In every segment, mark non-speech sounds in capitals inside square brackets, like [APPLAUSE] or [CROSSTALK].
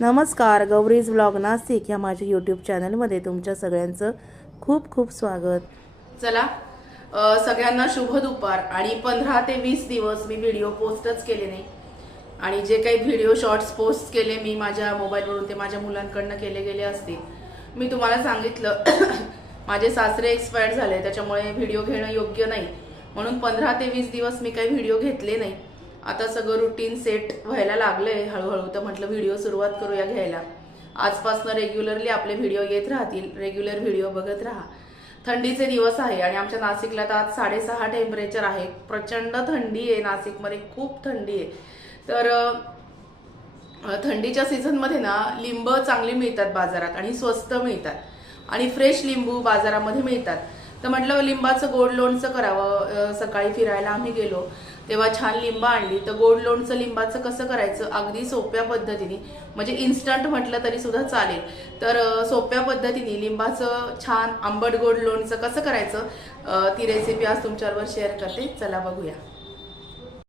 नमस्कार गौरीज ब्लॉग नाशिक या माझ्या यूट्यूब चॅनलमध्ये तुमच्या सगळ्यांचं खूप खूप स्वागत. चला सगळ्यांना शुभ दुपार आणि पंधरा ते वीस दिवस मी व्हिडिओ पोस्टच केले नाही. आणि जे काही व्हिडिओ शॉर्ट्स पोस्ट केले मी माझ्या मोबाईलवरून ते माझ्या मुलांकडनं केले गेले असतील. मी तुम्हाला सांगितलं [COUGHS] माझे सासरे एक्सपायर झाले त्याच्यामुळे व्हिडिओ घेणं योग्य नाही. म्हणून पंधरा ते वीस दिवस मी काही व्हिडिओ घेतले नाही. आता सगळं रुटीन सेट व्हायला लागलंय. हळूहळू तर म्हटलं व्हिडिओ सुरुवात करूया घ्यायला. आजपासनं रेग्युलरली आपले व्हिडिओ येत राहतील. रेग्युलर व्हिडिओ बघत राहा. थंडीचे दिवस आहे आणि आमच्या नाशिकला तर आज साडेसहा टेम्परेचर आहे. प्रचंड थंडी आहे नाशिकमध्ये. खूप थंडी आहे. तर थंडीच्या सीझनमध्ये ना लिंब चांगली मिळतात बाजारात आणि स्वस्त मिळतात. आणि फ्रेश लिंबू बाजारामध्ये मिळतात. तर म्हटलं लिंबाचं गोड लोणचं करावं. सकाळी फिरायला आम्ही गेलो. तेव्हा छान लिंब आणली. तर गोड लोणचं लिंबाचं कसं करायचं? अगदी सोप्या पद्धतीने. म्हणजे इन्स्टंट म्हटलं तरी सुद्धा चालेल. तर सोप्या पद्धतीने लिंबाचं छान आंबट गोड लोणचं कसं करायचं? ती रेसिपी आज तुमच्यावर शेअर करते. चला बघूया.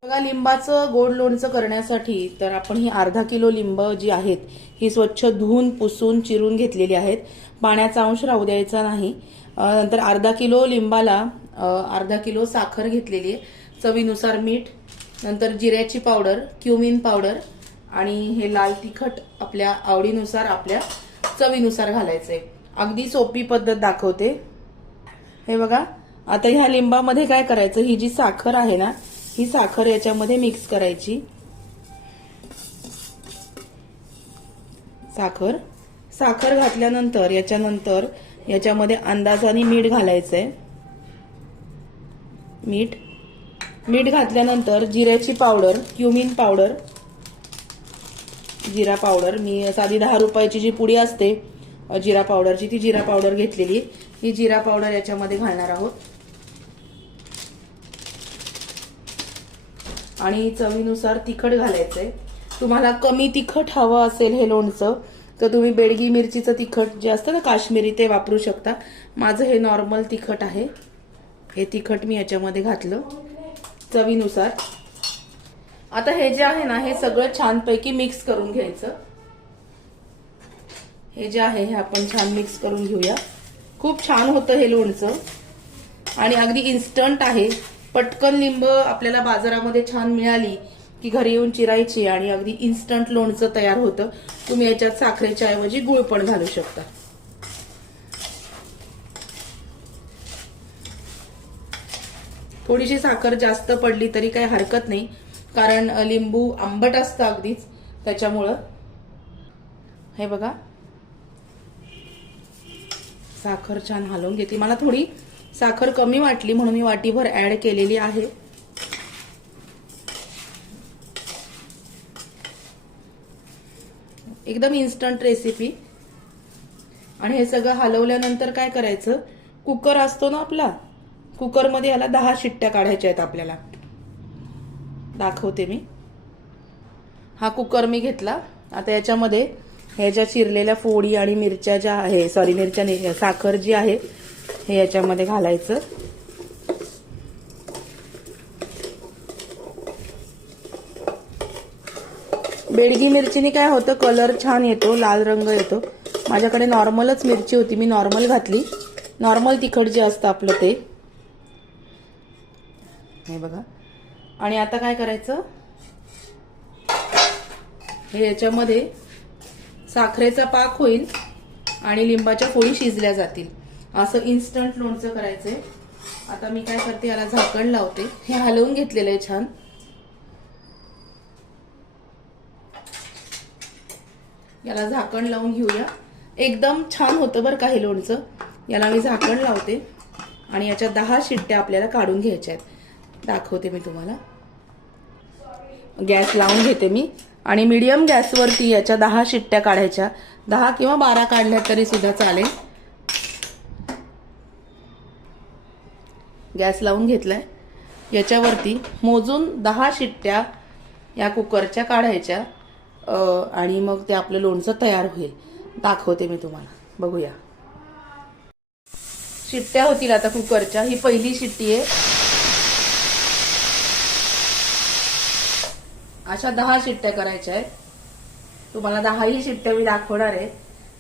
बघा लिंबाचं गोड लोणचं करण्यासाठी तर आपण ही अर्धा किलो लिंब जी आहेत ही स्वच्छ धुवून पुसून चिरून घेतलेली आहेत. पाण्याचा अंश राहू द्यायचा नाही. नंतर अर्धा किलो लिंबाला अर्धा किलो साखर घेतलेली आहे. चवीनुसार मीठ नंतर जिऱ्याची पावडर क्युमिन पावडर आणि हे लाल तिखट आपल्या आवडीनुसार आपल्या चवीनुसार घालायचंय. अगदी सोपी पद्धत दाखवते. हे बघा आता ह्या लिंबामध्ये काय करायचं? ही जी साखर आहे ना ही साखर याच्यामध्ये मिक्स करायची. साखर. साखर घातल्यानंतर याच्यानंतर याच्यामध्ये अंदाजाने मीठ घालायचंय. मीठ. मीठ घातल्यानंतर जिऱ्याची पावडर क्युमिन पावडर जिरा पावडर मी साधी दहा रुपयाची जी पुडी असते जिरा पावडरची ती जिरा पावडर घेतलेली ही जिरा पावडर याच्यामध्ये घालणार आहोत. आणि चवीनुसार तिखट घालायचंय. तुम्हाला कमी तिखट हवं असेल हे लोणचं तर तुम्ही बेडगी मिरचीचं तिखट जे असतं ना काश्मीरी ते वापरू शकता. माझं हे नॉर्मल तिखट आहे. हे तिखट मी याच्यामध्ये घातलं. चवीनुसार. आता हे जे आहे ना हे सगळं छानपैकी मिक्स करून घ्यायचं. हे जे आहे हे आपण छान मिक्स करून घेऊया. खूप छान होतं हे लोणचं. आणि अगदी इन्स्टंट आहे. पटकन लिंब आपल्याला बाजारामध्ये छान मिळाली की घरी येऊन चिरायची आणि अगदी इन्स्टंट लोणचं तयार होतं. तुम्ही याच्यात साखरेच्या ऐवजी गुळ पण घालू शकता. थोडीशी साखर जास्त पडली तरी काही हरकत नाही. कारण लिंबू आंबट असतं अगदीच. त्याच्यामुळं हे बघा. साखर छान हलवून घेतली. मला थोडी साखर कमी वाटली म्हणून मी वाटीभर ॲड केलेली आहे. एकदम इन्स्टंट रेसिपी. आणि हे सगळं हलवल्यानंतर काय करायचं? कुकर असतो ना आपला कुकरमध्ये याला दहा शिट्ट्या काढायच्या आहेत आपल्याला. दाखवते मी. हा कुकर मी घेतला. आता याच्यामध्ये ह्याच्या चिरलेल्या फोडी आणि मिरच्या ज्या आहे सॉरी मिरच्या साखर जी आहे हे याच्यामध्ये घालायचं. बेडगी मिरचीने काय होतं कलर छान येतो लाल रंग येतो. माझ्याकडे नॉर्मलच मिरची होती मी नॉर्मल घातली. नॉर्मल तिखट जे असतं आपलं ते. हे बघा. आणि आता काय करायचं? हे याच्यामध्ये साखरेचा पाक होईल आणि लिंबाच्या फोडी शिजल्या जातील. असं इन्स्टंट लोणचं करायचंय. आता मी काय करते याला झाकण लावते. हे हलवून घेतलेलं आहे छान. याला झाकण लावून घेऊया. एकदम छान होतं बरं का हे लोणचं. याला मी झाकण लावते. आणि याच्या दहा शिट्ट्या आपल्याला काढून घ्यायच्या आहेत. दाखवते मी तुम्हाला. गॅस लावून घेते मी. आणि मीडियम गॅसवरती याच्या दहा शिट्ट्या काढायच्या. दहा किंवा बारा काढल्या तरी सुद्धा चालेल. गॅस लावून घेतलाय. याच्यावरती मोजून दहा शिट्ट्या या कुकरच्या काढायच्या. आणि मग ते आपलं लोणचं तयार होईल. दाखवते मी तुम्हाला. बघूया. शिट्ट्या होतील आता कुकरच्या. ही पहिली शिट्टी आहे. अशा दहा शिट्ट्या करायच्या आहेत. तुम्हाला दहाही शिट्ट्या मी दाखवणार आहे.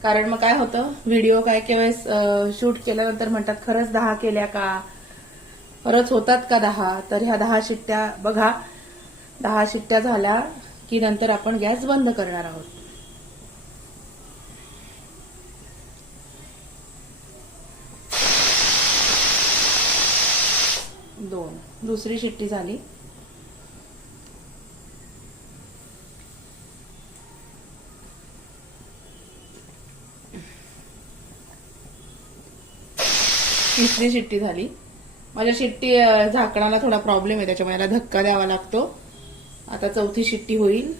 कारण मग काय होतं? व्हिडिओ काय काही शूट केल्यानंतर म्हणतात खरंच दहा केल्या का? खरंच होतात का दहा? तर ह्या दहा शिट्ट्या बघा. दहा शिट्ट्या झाल्या की नंतर आपण गॅस बंद करणार आहोत. दोन. दुसरी शिट्टी झाली. तिसरी शिट्टी झाली. माझ्या शिट्टी झाकणाला थोडा प्रॉब्लेम आहे त्याच्यामुळे याला धक्का द्यावा लागतो. आता चौथी शिट्टी होईल.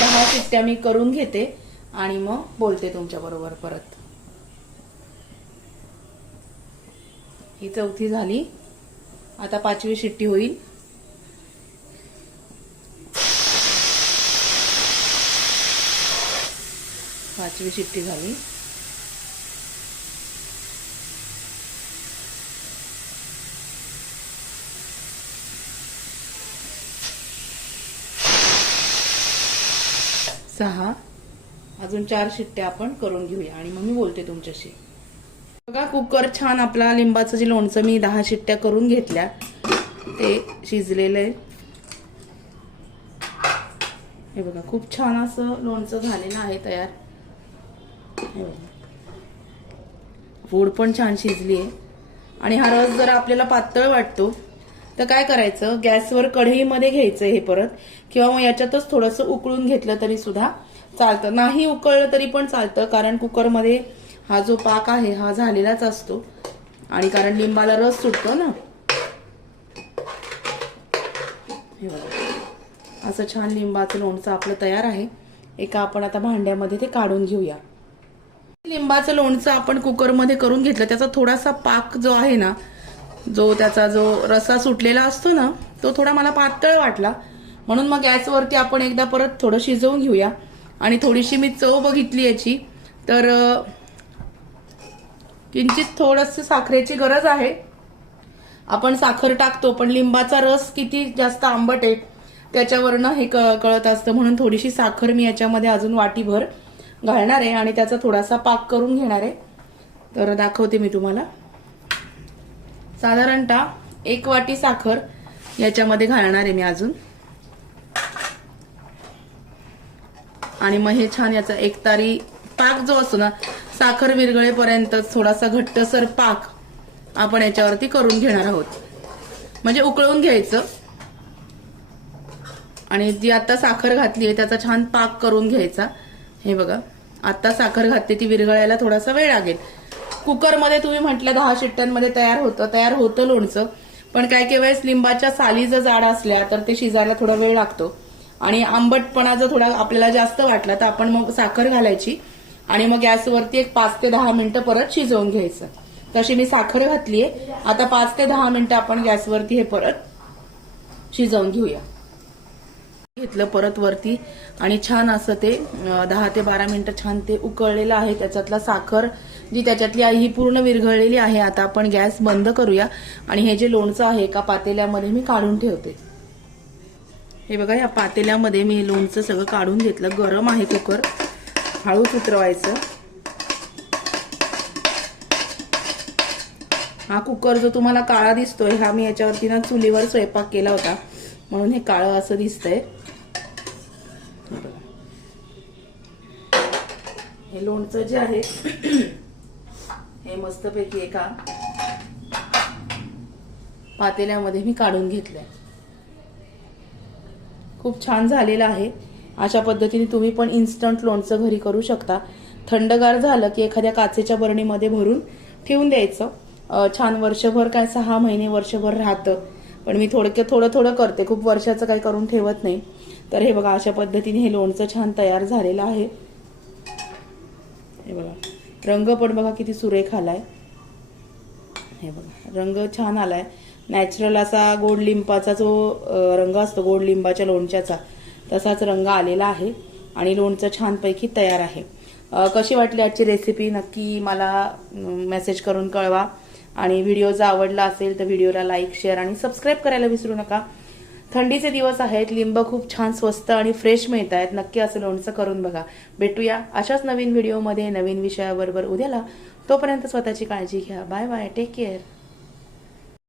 दहा शिट्ट्या मी करून घेते आणि मग बोलते तुमच्याबरोबर परत. ही चौथी झाली. आता पाचवी शिट्टी होईल. पाचवी शिट्टी झाली. सहा. अजून चार शिट्ट्या आपण करून घेऊया. आणि मग मी बोलते तुमच्याशी. बघा कुकर छान आपला लिंबाचं जे लोणचं मी दहा शिट्ट्या करून घेतल्या ते शिजलेलं आहे. हे बघा खूप छान असं लोणचं झालेलं आहे तयार. हे बघा. पण छान शिजली आहे. आणि हा रस जर आपल्याला पातळ वाटतो. तर काय करायचं गॅसवर कढईमध्ये घ्यायचं हे परत किंवा मग याच्यातच थोडंसं उकळून घेतलं तरी सुद्धा चालतं. नाही उकळलं तरी पण चालतं कारण कुकरमध्ये हा जो पाक आहे हा झालेलाच असतो. आणि कारण लिंबाला रस सुटतो ना. हे बघा. असं छान लिंबाचं लोणचं आपलं तयार आहे. एका आपण आता भांड्यामध्ये ते काढून घेऊया. लिंबाचं लोणचं आपण कुकरमध्ये करून घेतलं. त्याचा थोडासा पाक जो आहे ना जो त्याचा जो रसा सुटलेला असतो ना तो थोडा मला पातळ वाटला. म्हणून मग गॅसवरती आपण एकदा परत थोडं शिजवून घेऊया. आणि थोडीशी मी चव बघितली याची. तर किंचित थोडस साखरेची गरज आहे. आपण साखर टाकतो पण लिंबाचा रस किती जास्त आंबट आहे त्याच्यावरनं हे क- कळत असतं. म्हणून थोडीशी साखर मी याच्यामध्ये अजून वाटीभर घालणार आहे आणि त्याचा थोडासा पाक करून घेणार आहे. तर दाखवते मी तुम्हाला. साधारणतः एक वाटी साखर याच्यामध्ये घालणार आहे मी अजून. आणि मग हे छान याचा एकतारी पाक जो असतो ना साखर विरगळेपर्यंत थोडासा घट्टसर पाक आपण याच्यावरती करून घेणार आहोत. म्हणजे उकळून घ्यायचं. आणि जी आता साखर घातली आहे त्याचा छान पाक करून घ्यायचा. हे बघा आता साखर घातली ती विरघळायला थोडासा वेळ लागेल. कुकरमध्ये तुम्ही म्हटलं दहा शिट्ट्यांमध्ये तयार होतं तयार होतं लोणचं. पण काय काही वेळेस लिंबाच्या साली जर जाड असल्या तर ते शिजायला थोडा वेळ लागतो. आणि आंबटपणा जर थोडा आपल्याला जास्त वाटला तर आपण मग साखर घालायची. आणि मग गॅसवरती एक पाच ते दहा मिनिटं परत शिजवून घ्यायचं. तशी मी साखर घातलीये. आता पाच ते दहा मिनिटं आपण गॅसवरती हे परत शिजवून घेऊया. घेतलं परत वरती आणि छान असं ते दहा ते बारा मिनिटं छान ते उकळलेलं आहे. त्याच्यातला साखर जी त्याच्यातली आहे ही पूर्ण विरघळलेली आहे. आता आपण गॅस बंद करूया. आणि हे जे लोणचं आहे एका पातेल्यामध्ये मी काढून ठेवते. हे बघा या पातेल्यामध्ये मी लोणचं सगळं काढून घेतलं. गरम आहे कुकर. हळूच उतरवायचं हा कुकर जो तुम्हाला काळा दिसतोय हा मी याच्यावरती ना चुलीवर स्वयंपाक केला होता. म्हणून हे काळं असं दिसतंय. हे लोणचं जे आहे हे मस्तपैकी एका पातेल्यामध्ये मी काढून घेतलंय. खूप छान झालेलं आहे. अशा पद्धतीने तुम्ही पण इन्स्टंट लोणचं घरी करू शकता. थंडगार झालं की एखाद्या काचेच्या बरणीमध्ये भरून ठेवून द्यायचं. छान वर्षभर काय सहा महिने वर्षभर राहतं. पण मी थोडक्यात थोडं थोडं करते. खूप वर्षाचं काही करून ठेवत नाही. तर हे बघा अशा पद्धतीने हे लोणचं छान तयार झालेलं आहे. हे बघा. रंग पण बघा किती सुरेख आलाय. हे बघा. रंग छान आलाय. नॅचरल असा गोड लिंबाचा जो रंग असतो गोड लिंबाच्या लोणच्याचा तसाच रंग आलेला आहे आणि लोणचं छानपैकी तयार आहे. कशी वाटली आजची रेसिपी नक्की मला मेसेज करून कळवा. आणि व्हिडिओ जर आवडला असेल तर व्हिडिओला लाईक शेअर आणि सबस्क्राईब करायला विसरू नका. थंडीचे दिवस आहेत लिंब खूप छान स्वस्त आणि फ्रेश मिळत आहेत. नक्की असं लोणचं करून बघा. भेटूया अशाच नवीन व्हिडिओमध्ये नवीन विषयाबरोबर उद्याला. तोपर्यंत स्वतःची काळजी घ्या. Bye bye take care